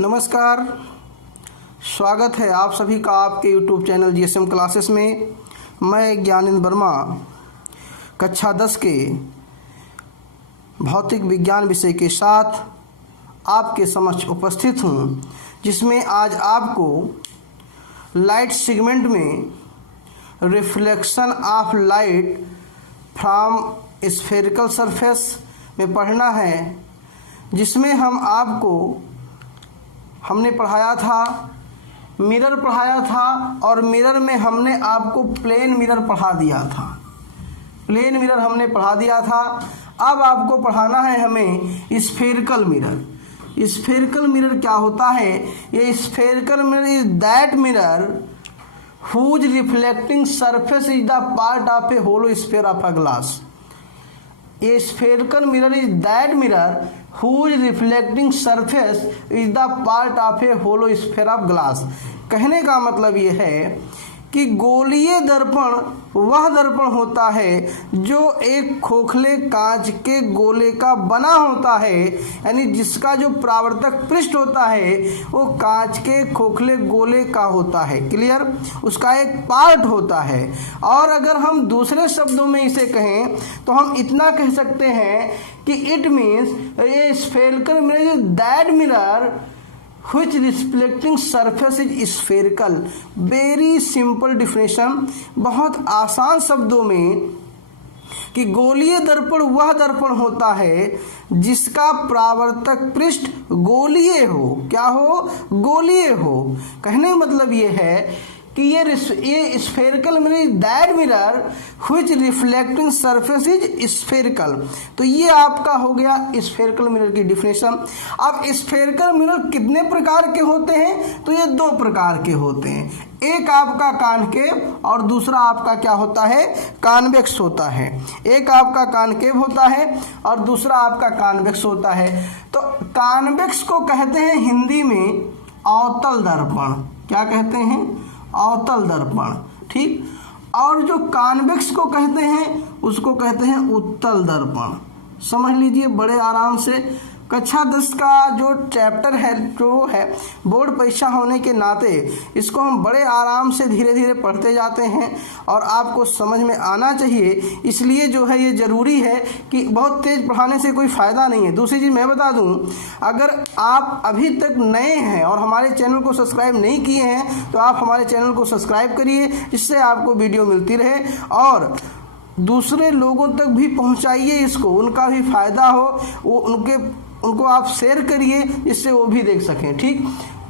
नमस्कार, स्वागत है आप सभी का आपके YouTube चैनल GSM क्लासेस में। मैं ज्ञानेंद्र वर्मा कक्षा 10 के भौतिक विज्ञान विषय के साथ आपके समक्ष उपस्थित हूँ, जिसमें आज आपको लाइट सेगमेंट में reflection of light from spherical surface में पढ़ना है, जिसमें हमने पढ़ाया था, मिरर पढ़ाया था और मिरर में हमने आपको प्लेन मिरर पढ़ा दिया था। प्लेन मिरर हमने पढ़ा दिया था। अब आपको पढ़ाना है हमें स्फेरिकल मिरर। स्फेरिकल मिरर क्या होता है? ये spherical mirror is that mirror whose reflecting surface is the part of a hollow sphere of a glass. A spherical mirror is that mirror whose reflecting surface is the part of a hollow sphere of glass. कहने का मतलब ये है कि गोलीय दर्पण वह दर्पण होता है जो एक खोखले कांच के गोले का बना होता है, यानी जिसका जो परावर्तक पृष्ठ होता है वो कांच के खोखले गोले का होता है। क्लियर? उसका एक पार्ट होता है। और अगर हम दूसरे शब्दों में इसे कहें तो हम इतना कह सकते हैं कि it means A spherical mirror is that mirror which reflecting surface is spherical। Very simple definition, बहुत आसान शब्दों में, कि गोलीय दर्पण वह दर्पण होता है जिसका परावर्तक पृष्ठ गोलीय हो। क्या हो? गोलीय हो। कहने का मतलब ये है कि ये spherical mirror is that mirror which reflecting surface is spherical. तो ये आपका हो गया स्फेरिकल मिरर की डिफिनेशन। अब स्फेरिकल मिरर कितने प्रकार के होते हैं? तो ये दो प्रकार के होते हैं। एक आपका कॉनकेव और दूसरा आपका क्या होता है? कॉन्वेक्स होता है। एक आपका कॉनकेव होता है और दूसरा आपका कॉन्वेक्स होता है। तो कॉन्वेक्स को कहते हैं हिंदी में अवतल दर्पण। क्या कहते हैं? अवतल दर्पण। ठीक। और जो कॉन्वेक्स को कहते हैं उसको कहते हैं उत्तल दर्पण। समझ लीजिए बड़े आराम से। कक्षा 10 का जो चैप्टर है, जो है बोर्ड परीक्षा होने के नाते इसको हम बड़े आराम से धीरे धीरे पढ़ते जाते हैं और आपको समझ में आना चाहिए। इसलिए जो है ये ज़रूरी है कि बहुत तेज़ पढ़ाने से कोई फ़ायदा नहीं है। दूसरी चीज़ मैं बता दूं, अगर आप अभी तक नए हैं और हमारे चैनल को सब्सक्राइब नहीं किए हैं तो आप हमारे चैनल को सब्सक्राइब करिए, जिससे आपको वीडियो मिलती रहे और दूसरे लोगों तक भी पहुँचाइए इसको, उनका भी फ़ायदा हो, उनको आप शेयर करिए जिससे वो भी देख सकें। ठीक।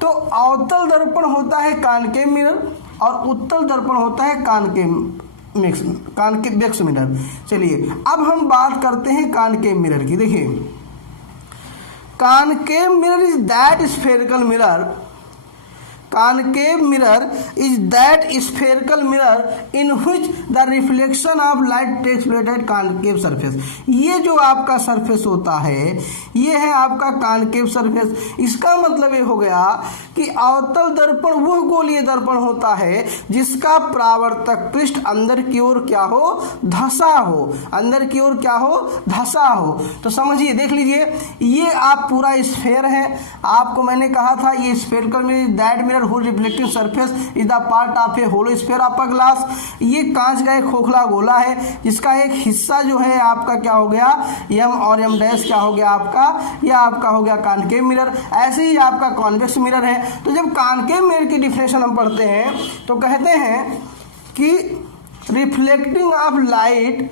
तो अवतल दर्पण होता है कॉनकेव मिरर और उत्तल दर्पण होता है कॉन्वेक्स मिरर। चलिए अब हम बात करते हैं कॉनकेव मिरर की। देखिए, concave mirror is that spherical mirror. Concave mirror is that spherical mirror in which the reflection of light takes place at concave surface। ये जो आपका सरफेस होता है ये है आपका कॉनकेव सरफेस। इसका मतलब ये हो गया कि अवतल दर्पण वह गोलीय दर्पण होता है जिसका परावर्तक पृष्ठ अंदर की ओर क्या हो? धंसा हो। अंदर की ओर क्या हो? धंसा हो। तो समझिए, देख लीजिए, ये आप पूरा स्फेयर है। आपको मैंने कहा था ये spherical mirror that mirror whose reflecting surface is the part of a hollow sphere of a glass। ये कांच का एक खोखला गोला है जिसका एक हिस्सा जो है आपका क्या हो गया? M और M डैश क्या हो गया आपका? यह आपका हो गया कॉनकेव मिरर। ऐसे ही आपका कॉन्वेक्स मिरर है। तो जब कॉनकेव मिरर की डिफिनेशन हम पढ़ते हैं तो कहते हैं कि reflecting of light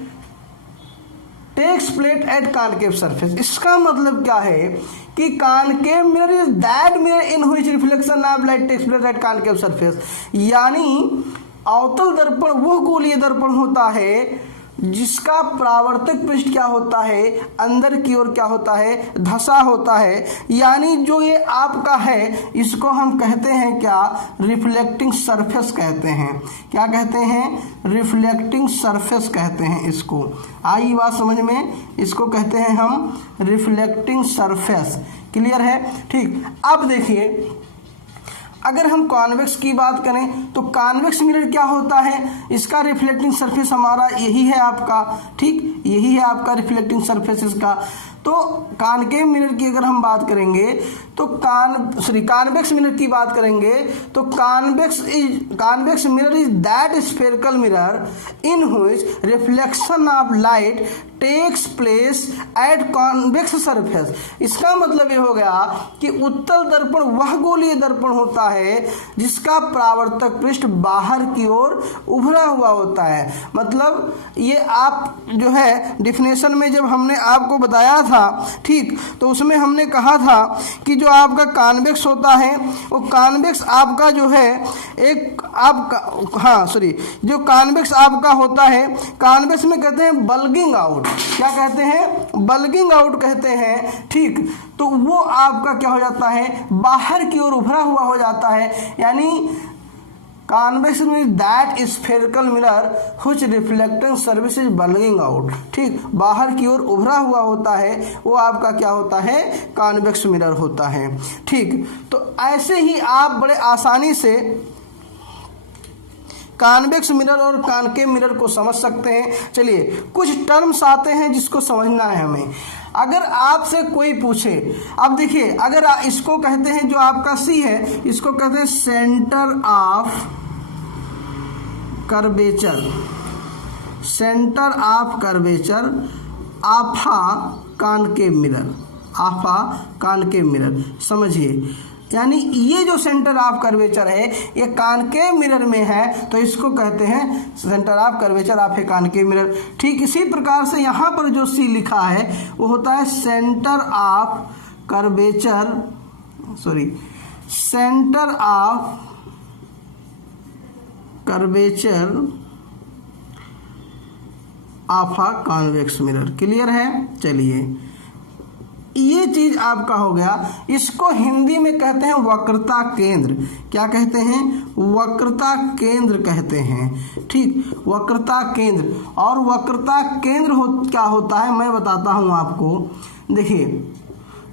takes place at concave surface. इसका मतलब क्या है कि concave mirror is that mirror in which reflection of light takes place at concave surface. यानी अवतल दर्पण वो गोलीय दर्पण होता है जिसका परावर्तक पृष्ठ क्या होता है? अंदर की ओर क्या होता है? धंसा होता है। यानी जो ये आपका है इसको हम कहते हैं क्या? रिफ्लेक्टिंग सरफेस कहते हैं। क्या कहते हैं? रिफ्लेक्टिंग सरफेस कहते हैं इसको। आई बात समझ में? इसको कहते हैं हम रिफ्लेक्टिंग सरफेस। क्लियर है? ठीक। अब देखिए, अगर हम कॉन्वेक्स की बात करें तो कॉन्वेक्स मिरर क्या होता है? इसका रिफ्लेक्टिंग सरफेस हमारा यही है आपका। ठीक, यही है आपका रिफ्लेक्टिंग सरफेस इसका। तो कॉनकेव मिरर की अगर हम बात करेंगे तो कॉन्वेक्स मिरर की बात करेंगे तो convex mirror is that spherical mirror in which reflection of light takes place at convex surface. इसका मतलब ये हो गया कि उत्तल दर्पण वह गोलीय दर्पण होता है जिसका परावर्तक पृष्ठ बाहर की ओर उभरा हुआ होता है। मतलब ये आप जो है डिफिनेशन में जब हमने आपको बताया था, ठीक, तो उसमें हमने कहा था कि जो आपका कॉन्वेक्स होता है वो कॉन्वेक्स आपका जो है एक आपका जो कॉन्वेक्स आपका होता है, कॉन्वेक्स में कहते हैं बल्गिंग आउट। क्या कहते हैं? बल्गिंग आउट कहते हैं, ठीक। तो वो आपका क्या हो जाता है? बाहर की ओर उभरा हुआ हो जाता है। यानी convex means that spherical mirror which reflecting service is bulging out, ठीक, बाहर की ओर उभरा हुआ होता है, वो आपका क्या होता है? कॉन्वेक्स मिरर होता है, ठीक। तो ऐसे ही आप बड़े आसानी से कॉन्वेक्स मिरर और कॉनकेव मिरर को समझ सकते हैं। चलिए कुछ टर्म्स आते हैं जिसको समझना है हमें। अगर आपसे कोई पूछे, अब देखिए, अगर इसको कहते हैं जो आपका सी है, इसको कहते हैं centre of curvature, centre of curvature आफा कॉनकेव मिरर, आफा कॉनकेव मिरर, समझिए। यानी ये जो सेंटर ऑफ कर्वेचर है ये कॉनकेव मिरर में है, तो इसको कहते हैं centre of curvature of a concave mirror. ठीक इसी प्रकार से यहाँ पर जो सी लिखा है वो होता है centre of curvature, centre of curvature of a convex mirror. Clear है? चलिए ये चीज आपका हो गया। इसको हिंदी में कहते हैं वक्रता केंद्र। क्या कहते हैं? वक्रता केंद्र कहते हैं, ठीक, वक्रता केंद्र। और वक्रता केंद्र क्या होता है मैं बताता हूं आपको। देखिए,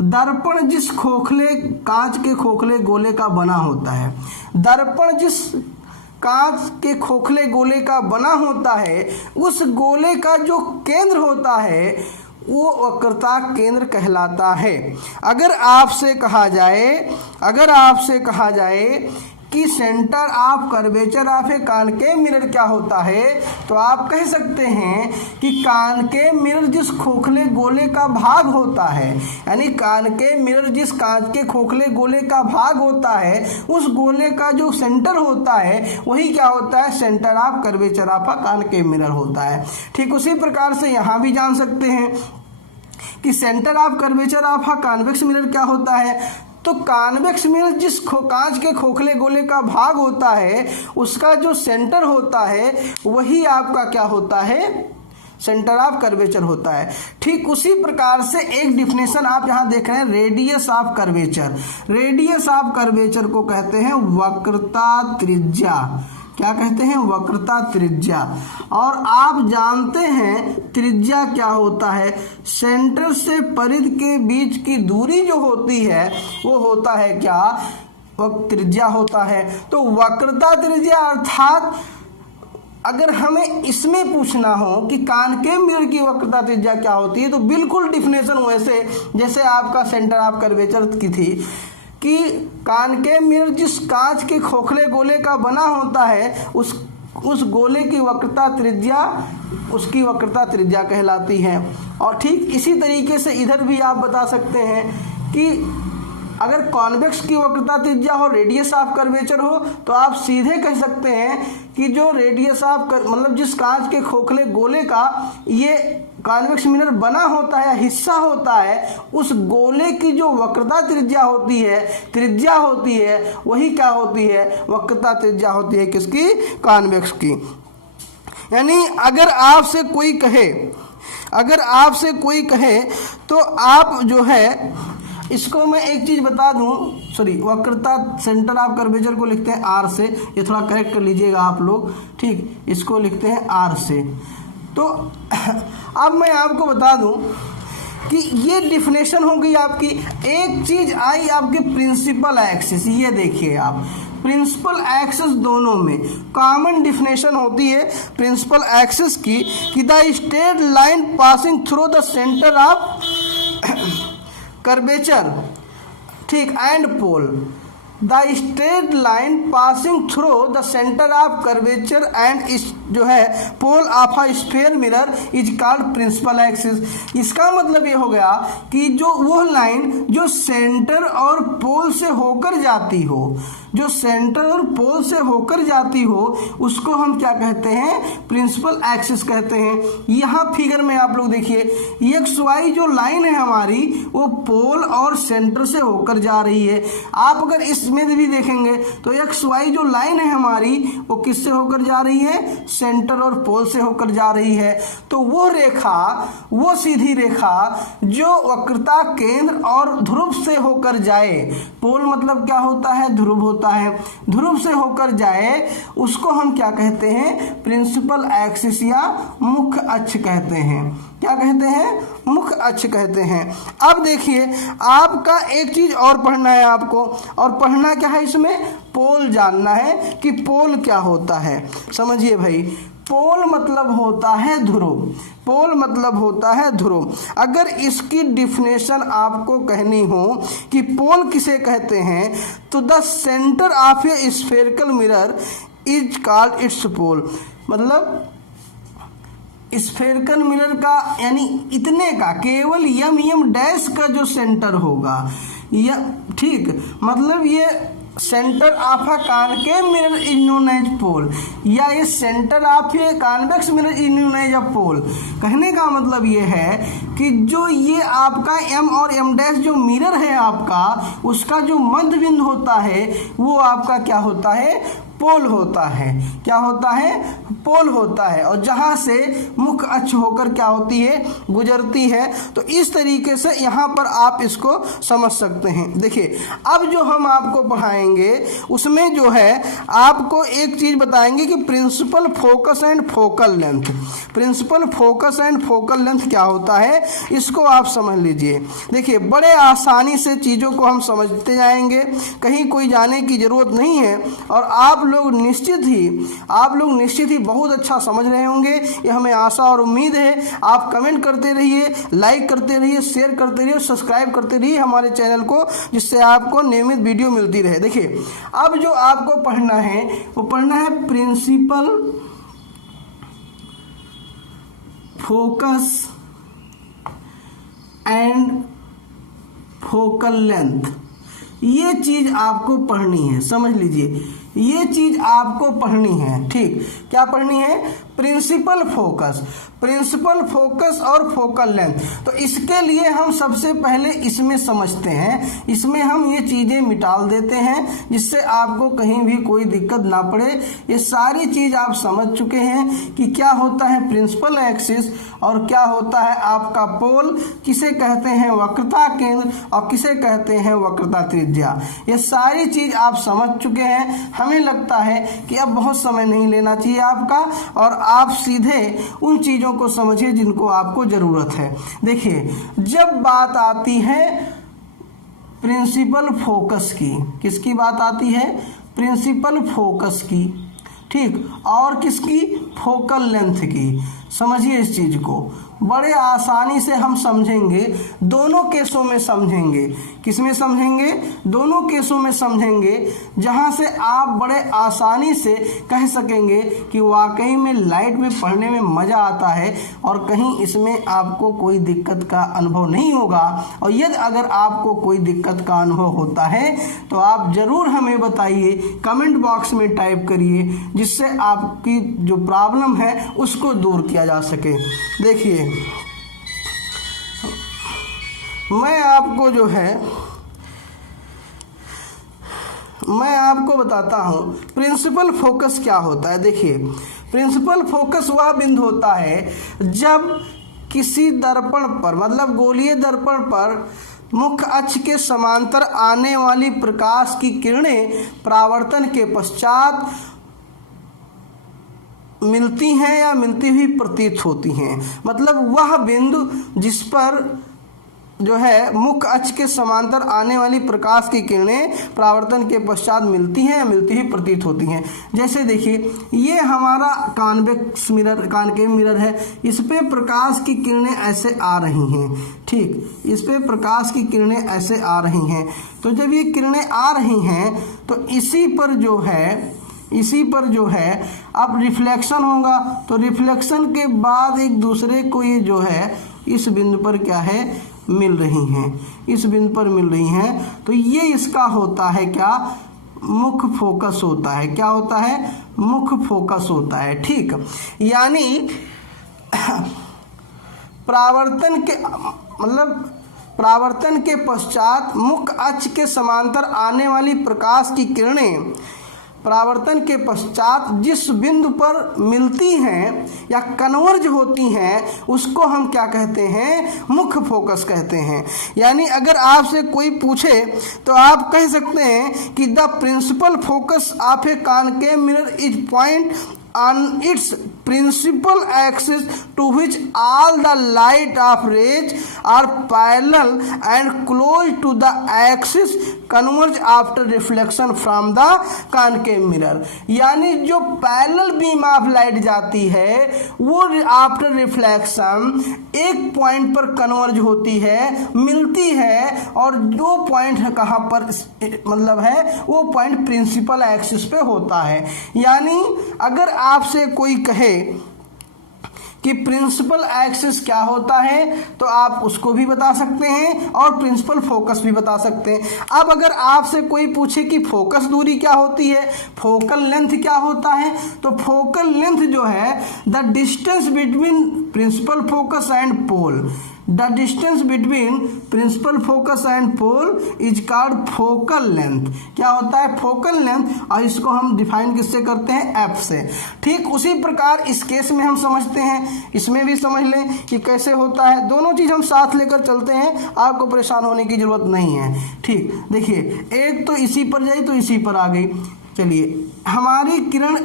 दर्पण जिस खोखले कांच के खोखले गोले का बना होता है, दर्पण जिस कांच के खोखले गोले का बना होता है, उस गोले का जो केंद्र होता है वो वक्रता केंद्र कहलाता है। अगर आपसे कहा जाए कि centre of curvature of a concave mirror क्या होता है, तो आप कह सकते हैं कि कॉनकेव मिरर जिस खोखले गोले का भाग होता है, यानी कॉनकेव मिरर जिस कांच के खोखले गोले का भाग होता है, उस गोले का जो सेंटर होता है वही क्या होता है? Centre of curvature of a concave mirror होता है। ठीक उसी प्रकार से यहाँ भी जान सकते हैं कि centre of curvature of a convex mirror क्या होता है। तो कॉन्वेक्स मिरर जिस कांच के खोखले गोले का भाग होता है उसका जो सेंटर होता है वही आपका क्या होता है? सेंटर ऑफ कर्वेचर होता है। ठीक उसी प्रकार से एक डिफिनेशन आप यहाँ देख रहे हैं, radius of curvature. Radius of curvature को कहते हैं वक्रता त्रिज्या। क्या कहते हैं? वक्रता त्रिज्या। और आप जानते हैं त्रिज्या क्या होता है? सेंटर से परिध के बीच की दूरी जो होती है वो होता है क्या? वो त्रिज्या होता है। तो वक्रता त्रिज्या अर्थात अगर हमें इसमें पूछना हो कि कॉनकेव मिरर की वक्रता त्रिज्या क्या होती है, तो बिल्कुल डिफिनेशन वैसे जैसे आपका सेंटर ऑफ कर्वेचर की थी कि कॉनकेव मिरर जिस कांच के खोखले गोले का बना होता है उस गोले की वक्रता त्रिज्या उसकी वक्रता त्रिज्या कहलाती है। और ठीक इसी तरीके से इधर भी आप बता सकते हैं कि अगर कॉन्वेक्स की वक्रता त्रिज्या हो, रेडियस ऑफ कर्वेचर हो, तो आप सीधे कह सकते हैं कि जो रेडियस ऑफ मतलब जिस कांच के खोखले गोले का ये कॉन्वेक्स मिरर बना होता है, हिस्सा होता है, उस गोले की जो वक्रता त्रिज्या होती है वही क्या होती है? वक्रता त्रिज्या होती है किसकी? कॉन्वेक्स की। यानी अगर आपसे कोई कहे तो आप जो है इसको मैं एक चीज बता दूं, वक्रता सेंटर ऑफ कर्वेचर को लिखते हैं आर से, ये थोड़ा करेक्ट कर लीजिएगा आप लोग, ठीक, इसको लिखते हैं आर से। तो अब मैं आपको बता दूं कि ये डिफिनेशन हो गई आपकी। एक चीज आई आपके प्रिंसिपल एक्सिस, ये देखिए आप प्रिंसिपल एक्सिस दोनों में कॉमन डिफिनेशन होती है प्रिंसिपल एक्सिस की कि the straight line passing through the centre of curvature, ठीक, and pole, the straight line passing through the centre of curvature and जो है pole of a sphere mirror is called principal axis. इसका मतलब ये हो गया कि जो वो लाइन जो सेंटर और पोल से होकर जाती हो, जो सेंटर और पोल से होकर जाती हो, उसको हम क्या कहते हैं, प्रिंसिपल एक्सिस कहते हैं। यहाँ फिगर में आप लोग देखिए एक्स वाई जो लाइन है हमारी वो पोल और सेंटर से होकर जा रही है। आप अगर इसमें भी देखेंगे तो एक्स वाई जो लाइन है हमारी वो किससे होकर जा रही है, सेंटर और पोल से होकर जा रही है। तो वो रेखा, वो सीधी रेखा जो वक्रता केंद्र और ध्रुव से होकर जाए, पोल मतलब क्या होता है, ध्रुव होता है, ध्रुव से होकर जाए, उसको हम क्या कहते हैं, प्रिंसिपल एक्सिस या मुख्य अक्ष कहते हैं। क्या कहते हैं, मुख्य अक्ष कहते हैं। अब देखिए आपका एक चीज और पढ़ना है आपको, और पढ़ना क्या है, इसमें पोल जानना है कि पोल क्या होता है। समझिए भाई, पोल मतलब होता है ध्रुव, पोल मतलब होता है ध्रुव। अगर इसकी डिफिनेशन आपको कहनी हो कि पोल किसे कहते हैं, तो the centre of a spherical mirror is called its pole. मतलब स्फेरिकल मिरर का यानी इतने का, केवल यम डैश का जो सेंटर होगा, या ठीक, मतलब ये centre of a concave mirror is known as pole, या ये centre of a convex mirror is known as a pole. कहने का मतलब ये है कि जो ये आपका एम और एम डैश जो मिरर है आपका, उसका जो मध्य बिंदु होता है वो आपका क्या होता है, पोल होता है। क्या होता है, पोल होता है। और जहां से मुख्य अक्ष होकर क्या होती है, गुजरती है। तो इस तरीके से यहाँ पर आप इसको समझ सकते हैं। देखिए अब जो हम आपको पढ़ाएंगे उसमें जो है आपको एक चीज बताएंगे कि principal focus and focal length. Principal focus and focal length क्या होता है, इसको आप समझ लीजिए। देखिए बड़े आसानी से चीज़ों को हम समझते जाएंगे, कहीं कोई जाने की जरूरत नहीं है। और आप लोग निश्चित ही बहुत अच्छा समझ रहे होंगे, ये हमें आशा और उम्मीद है। आप कमेंट करते रहिए, लाइक करते रहिए, शेयर करते रहिए, सब्सक्राइब करते रहिए हमारे चैनल को, जिससे आपको नियमित वीडियो मिलती रहे। देखिए अब जो आपको पढ़ना है वो पढ़ना है principal focus and focal length. ये चीज आपको पढ़नी है, समझ लीजिए, ये चीज आपको पढ़नी है। ठीक, क्या पढ़नी है, प्रिंसिपल फोकस और फोकल लेंथ। तो इसके लिए हम सबसे पहले इसमें समझते हैं, इसमें हम ये चीजें मिटाल देते हैं जिससे आपको कहीं भी कोई दिक्कत ना पड़े। ये सारी चीज आप समझ चुके हैं कि क्या होता है प्रिंसिपल एक्सिस और क्या होता है आपका पोल, किसे कहते हैं वक्रता केंद्र और किसे कहते हैं वक्रता त्रिज्या। ये सारी चीज आप समझ चुके हैं। हमें लगता है कि अब बहुत समय नहीं लेना चाहिए आपका, और आप सीधे उन चीजों को समझिए जिनको आपको जरूरत है। देखिए जब बात आती है प्रिंसिपल फोकस की, किसकी बात आती है, प्रिंसिपल फोकस की, ठीक, और किसकी, फोकल लेंथ की। समझिए इस चीज को, बड़े आसानी से हम समझेंगे, दोनों केसों में समझेंगे। किसमें समझेंगे, दोनों केसों में समझेंगे, जहां से आप बड़े आसानी से कह सकेंगे कि वाकई में लाइट में पढ़ने में मजा आता है और कहीं इसमें आपको कोई दिक्कत का अनुभव नहीं होगा। और यदि अगर आपको कोई दिक्कत का अनुभव होता है तो आप जरूर हमें बताइए, कमेंट बॉक्स में टाइप करिए, जिससे आपकी जो प्रॉब्लम है उसको दूर किया जा सके। देखिए मैं आपको बताता हूं प्रिंसिपल फोकस क्या होता है। देखिए प्रिंसिपल फोकस वह बिंदु होता है जब किसी दर्पण पर, मतलब गोलीय दर्पण पर मुख्य अक्ष के समांतर आने वाली प्रकाश की किरणें परावर्तन के पश्चात मिलती हैं या मिलती हुई प्रतीत होती हैं। मतलब वह बिंदु जिस पर जो है मुख्य अक्ष के समांतर आने वाली प्रकाश की किरणें परावर्तन के पश्चात मिलती हैं या मिलती ही प्रतीत होती हैं। जैसे देखिए ये हमारा कॉन्वेक्स मिरर, कॉनकेव मिरर है, इस पे प्रकाश की किरणें ऐसे आ रही हैं, ठीक, इस पे प्रकाश की किरणें ऐसे आ रही हैं। तो जब ये किरणें आ रही हैं तो इसी पर जो है अब रिफ्लेक्शन होगा, तो रिफ्लेक्शन के बाद एक दूसरे को ये जो है इस बिंदु पर क्या है मिल रही हैं, इस बिंदु पर मिल रही हैं। तो ये इसका होता है क्या, मुख्य फोकस होता है। क्या होता है, मुख्य फोकस होता है, ठीक। यानी परावर्तन के पश्चात मुख्य अक्ष के समांतर आने वाली प्रकाश की किरणें परावर्तन के पश्चात जिस बिंदु पर मिलती हैं या कन्वर्ज होती हैं उसको हम क्या कहते हैं, मुख्य फोकस कहते हैं। यानी अगर आपसे कोई पूछे तो आप कह सकते हैं कि the principal focus of a concave mirror is point on its principal axis to which all the light of rays are parallel and close to the axis converge after reflection from the concave mirror। यानी जो parallel beam of light जाती है वो after reflection एक point पर converge होती है, मिलती है, और जो पॉइंट है कहाँ पर मतलब है वो पॉइंट प्रिंसिपल एक्सिस पे होता है। यानी अगर आपसे कोई कहे कि प्रिंसिपल एक्सिस क्या होता है तो आप उसको भी बता सकते हैं और प्रिंसिपल फोकस भी बता सकते हैं। अब अगर आपसे कोई पूछे कि फोकस दूरी क्या होती है, फोकल लेंथ क्या होता है, तो फोकल लेंथ जो है the distance between principal focus and pole, the distance between principal focus and pole is called focal length. क्या होता है, फोकल लेंथ, और इसको हम डिफाइन किससे करते हैं, एफ से। ठीक उसी प्रकार इस केस में हम समझते हैं, इसमें भी समझ लें कि कैसे होता है। दोनों चीज हम साथ लेकर चलते हैं, आपको परेशान होने की जरूरत नहीं है। ठीक, देखिए एक तो इसी पर जाई तो इसी पर आ गई। चलिए हमारी किरण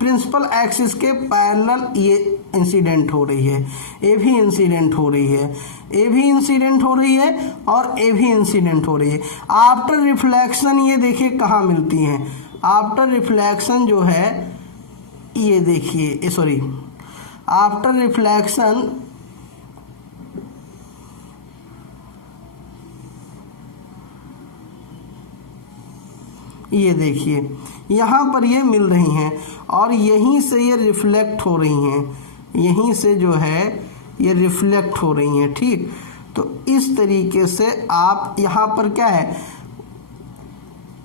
प्रिंसिपल एक्सिस के पैरेलल ये इंसिडेंट हो रही है, ए भी इंसिडेंट हो रही है, ए भी इंसिडेंट हो रही है और ए भी इंसिडेंट हो रही है। आफ्टर रिफ्लेक्शन ये देखिए कहाँ मिलती हैं, आफ्टर रिफ्लेक्शन जो है ये देखिए सॉरी आफ्टर रिफ्लेक्शन ये देखिए यहाँ पर ये मिल रही हैं और यहीं से ये रिफ्लेक्ट हो रही हैं, यहीं से जो है ये रिफ्लेक्ट हो रही हैं। ठीक, तो इस तरीके से आप यहाँ पर क्या है,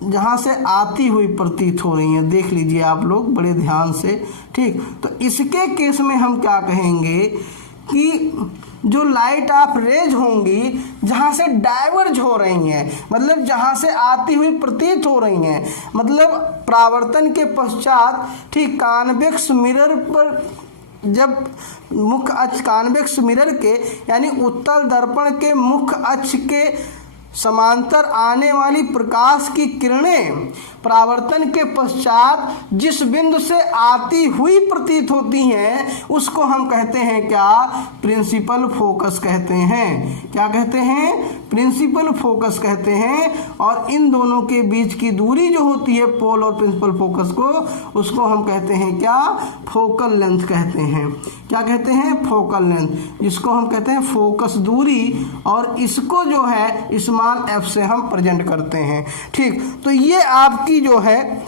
जहाँ से आती हुई प्रतीत हो रही हैं, देख लीजिए आप लोग बड़े ध्यान से। ठीक, तो इसके केस में हम क्या कहेंगे कि जो लाइट ऑफ रेज होंगी जहाँ से डाइवर्ज हो रही हैं, मतलब जहाँ से आती हुई प्रतीत हो रही हैं, मतलब परावर्तन के पश्चात ठीक कॉन्वेक्स मिरर पर जब मुख्य अक्ष कॉन्वेक्स मिरर के यानी उत्तल दर्पण के मुख्य अक्ष के समांतर आने वाली प्रकाश की किरणें परावर्तन के पश्चात जिस बिंदु से आती हुई प्रतीत होती हैं उसको हम कहते हैं क्या, प्रिंसिपल फोकस कहते हैं। क्या कहते हैं, प्रिंसिपल फोकस कहते हैं। और इन दोनों के बीच की दूरी जो होती है पोल और प्रिंसिपल फोकस को, उसको हम कहते हैं क्या, फोकल लेंथ कहते हैं। क्या कहते हैं, फोकल लेंथ, जिसको हम कहते हैं फोकस दूरी, और इसको जो है स्मॉल एफ से हम प्रेजेंट करते हैं। ठीक, तो ये आपकी जो है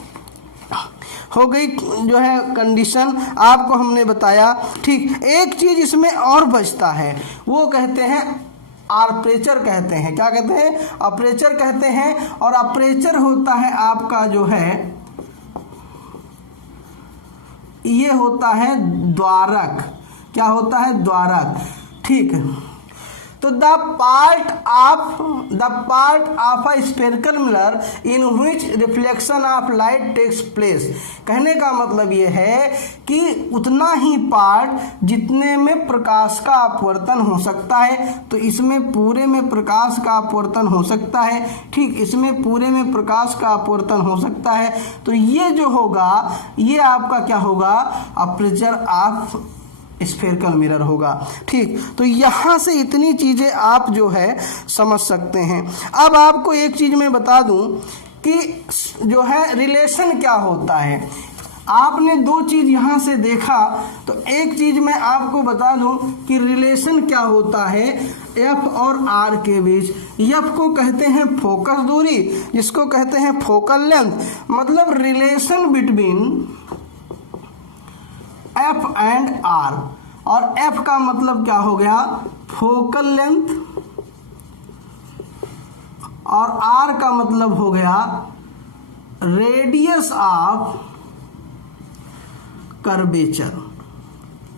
हो गई जो है कंडीशन, आपको हमने बताया। ठीक, एक चीज इसमें और बचता है, वो कहते हैं आर्परेचर कहते हैं। क्या कहते हैं, अपर्चर कहते हैं। और अपर्चर होता है आपका जो है ये होता है द्वारक। क्या होता है, द्वारक। ठीक, तो the part of a spherical mirror in which reflection of light takes place. कहने का मतलब ये है कि उतना ही पार्ट जितने में प्रकाश का अपवर्तन हो सकता है, तो इसमें पूरे में प्रकाश का अपवर्तन हो सकता है। ठीक, इसमें पूरे में प्रकाश का अपवर्तन हो सकता है। तो ये जो होगा ये आपका क्या होगा, अपर्चर ऑफ स्फेरिकल मिरर होगा। ठीक, तो यहाँ से इतनी चीज़ें आप जो है समझ सकते हैं। अब आपको एक चीज़ मैं बता दूं कि जो है रिलेशन क्या होता है। आपने दो चीज़ यहाँ से देखा, तो एक चीज़ मैं आपको बता दूं कि रिलेशन क्या होता है एफ और आर के बीच। एफ को कहते हैं फोकस दूरी, जिसको कहते हैं फोकल लेंथ, मतलब relation between F and R. और एफ का मतलब क्या हो गया, फोकल लेंथ, और आर का मतलब हो गया radius of curvature,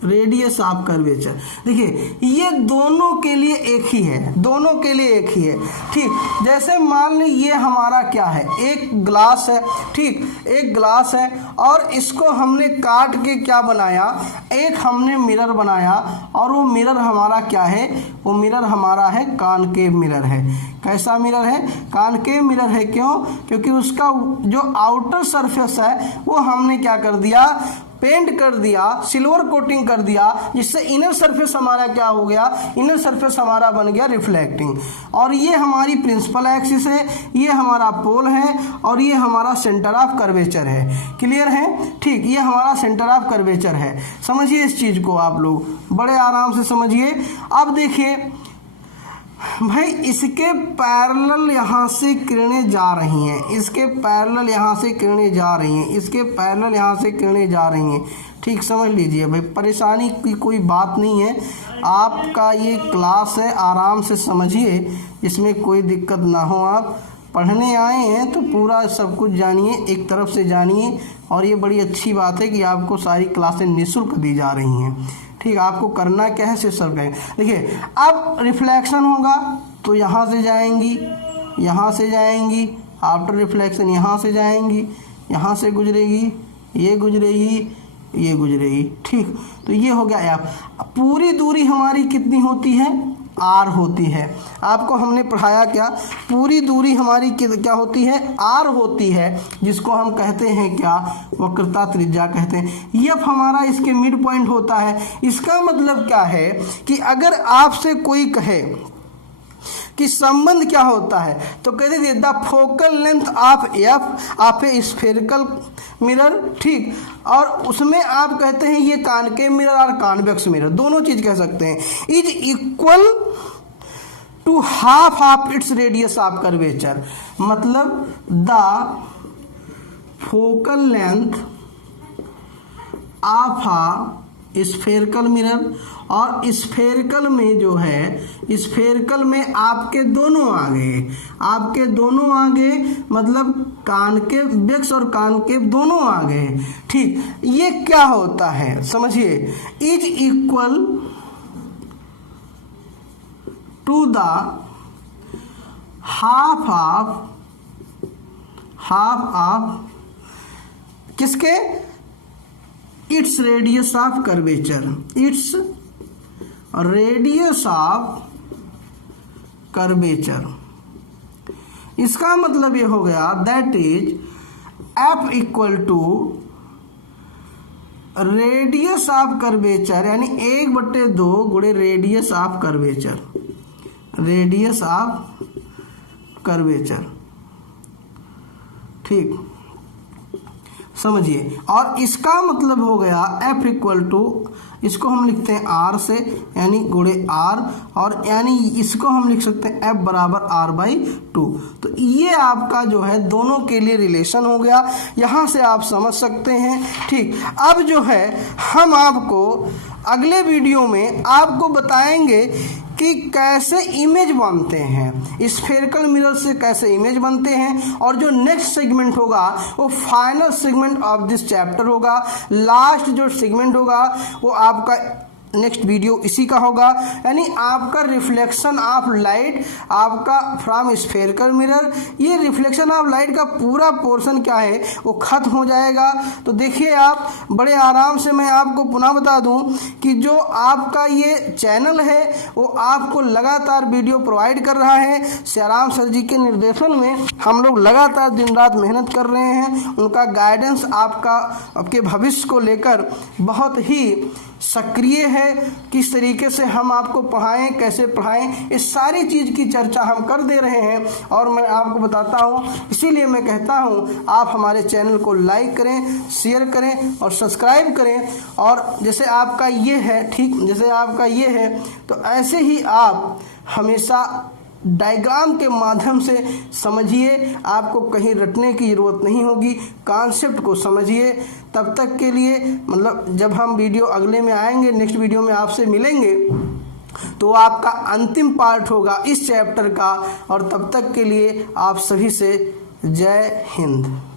radius of curvature. देखिए ये दोनों के लिए एक ही है, दोनों के लिए एक ही है। ठीक, जैसे मान ली ये हमारा क्या है, एक ग्लास है। ठीक, एक ग्लास है और इसको हमने काट के क्या बनाया, एक हमने मिरर बनाया, और वो मिरर हमारा क्या है, वो मिरर हमारा है कॉनकेव मिरर है। कैसा मिरर है, कॉनकेव मिरर है। क्यों, क्योंकि उसका जो आउटर सरफेस है वो हमने क्या कर दिया, पेंट कर दिया, सिल्वर कोटिंग कर दिया, जिससे इनर सरफेस हमारा क्या हो गया, इनर सरफेस हमारा बन गया रिफ्लेक्टिंग। और ये हमारी प्रिंसिपल एक्सिस है, ये हमारा पोल है, और ये हमारा सेंटर ऑफ कर्वेचर है। क्लियर है। ठीक, ये हमारा सेंटर ऑफ कर्वेचर है। समझिए इस चीज़ को, आप लोग बड़े आराम से समझिए। अब देखिए भाई, इसके पैरेलल यहाँ से किरणें जा रही हैं, इसके पैरेलल यहाँ से किरणें जा रही हैं, इसके पैरेलल यहाँ से किरणें जा रही हैं। ठीक, समझ लीजिए भाई, परेशानी की कोई बात नहीं है। आपका ये क्लास है, आराम से समझिए, इसमें कोई दिक्कत ना हो। आप पढ़ने आए हैं तो पूरा सब कुछ जानिए, एक तरफ से जानिए। और ये बड़ी अच्छी बात है कि आपको सारी क्लासें निःशुल्क दी जा रही हैं। ठीक, आपको करना क्या है, सिर्फ सर कहें। देखिए अब रिफ्लेक्शन होगा तो यहाँ से जाएंगी, यहाँ से जाएंगी, आफ्टर रिफ्लेक्शन यहाँ से जाएंगी, यहाँ से गुजरेगी, ये गुजरेगी, ये गुजरेगी। ठीक, तो ये हो गया एफ। पूरी दूरी हमारी कितनी होती है, आर होती है। आपको हमने पढ़ाया क्या, पूरी दूरी हमारी क्या होती है, आर होती है, जिसको हम कहते हैं क्या, वक्रता त्रिज्या कहते हैं। एफ हमारा इसके मिड पॉइंट होता है। इसका मतलब क्या है कि अगर आपसे कोई कहे कि संबंध क्या होता है, तो कहते थे the focal length of F of a spherical mirror. ठीक, और उसमें आप कहते हैं ये कॉनकेव मिरर और कॉन्वेक्स मिरर, दोनों चीज कह सकते हैं, is equal to half of its radius of curvature. मतलब the focal length of a spherical mirror, और स्फेरिकल में जो है, स्फेरिकल में आपके दोनों आगे, आपके दोनों आगे मतलब कॉनकेव, वेक्स और कॉनकेव दोनों आगे। ठीक, ये क्या होता है समझिए, is equal to the half of किसके, its radius of curvature, its radius of curvature. इसका मतलब ये हो गया that is F equal to radius of curvature, यानी 1/2 गुणे radius of curvature, radius of curvature. ठीक, समझिए। और इसका मतलब हो गया एफ इक्वल टू, इसको हम लिखते हैं आर से, यानी गुणे आर, और यानी इसको हम लिख सकते हैं एफ बराबर r/2। तो ये आपका जो है दोनों के लिए रिलेशन हो गया, यहाँ से आप समझ सकते हैं। ठीक, अब जो है हम आपको अगले वीडियो में आपको बताएंगे कि कैसे इमेज बनते हैं, स्फेरिकल मिरर से कैसे इमेज बनते हैं। और जो नेक्स्ट सेगमेंट होगा वो final segment of this chapter होगा, लास्ट जो सेगमेंट होगा वो आपका नेक्स्ट वीडियो इसी का होगा, यानी आपका रिफ्लेक्शन ऑफ लाइट, आपका फ्रॉम स्फेरिकल मिरर, ये रिफ्लेक्शन ऑफ लाइट का पूरा पोर्शन क्या है वो खत्म हो जाएगा। तो देखिए आप बड़े आराम से, मैं आपको पुनः बता दूं कि जो आपका ये चैनल है वो आपको लगातार वीडियो प्रोवाइड कर रहा है। श्याराम सर जी के निर्देशन में हम लोग लगातार दिन रात मेहनत कर रहे हैं। उनका गाइडेंस आपके भविष्य को लेकर बहुत ही सक्रिय है, किस तरीके से हम आपको पढ़ाएं, कैसे पढ़ाएं, इस सारी चीज़ की चर्चा हम कर दे रहे हैं और मैं आपको बताता हूं। इसीलिए मैं कहता हूं आप हमारे चैनल को लाइक करें, शेयर करें और सब्सक्राइब करें। और जैसे आपका ये है, ठीक, जैसे आपका ये है, तो ऐसे ही आप हमेशा डायग्राम के माध्यम से समझिए, आपको कहीं रटने की ज़रूरत नहीं होगी, कॉन्सेप्ट को समझिए। तब तक के लिए मतलब जब हम वीडियो अगले में आएंगे, नेक्स्ट वीडियो में आपसे मिलेंगे, तो आपका अंतिम पार्ट होगा इस चैप्टर का। और तब तक के लिए आप सभी से जय हिंद।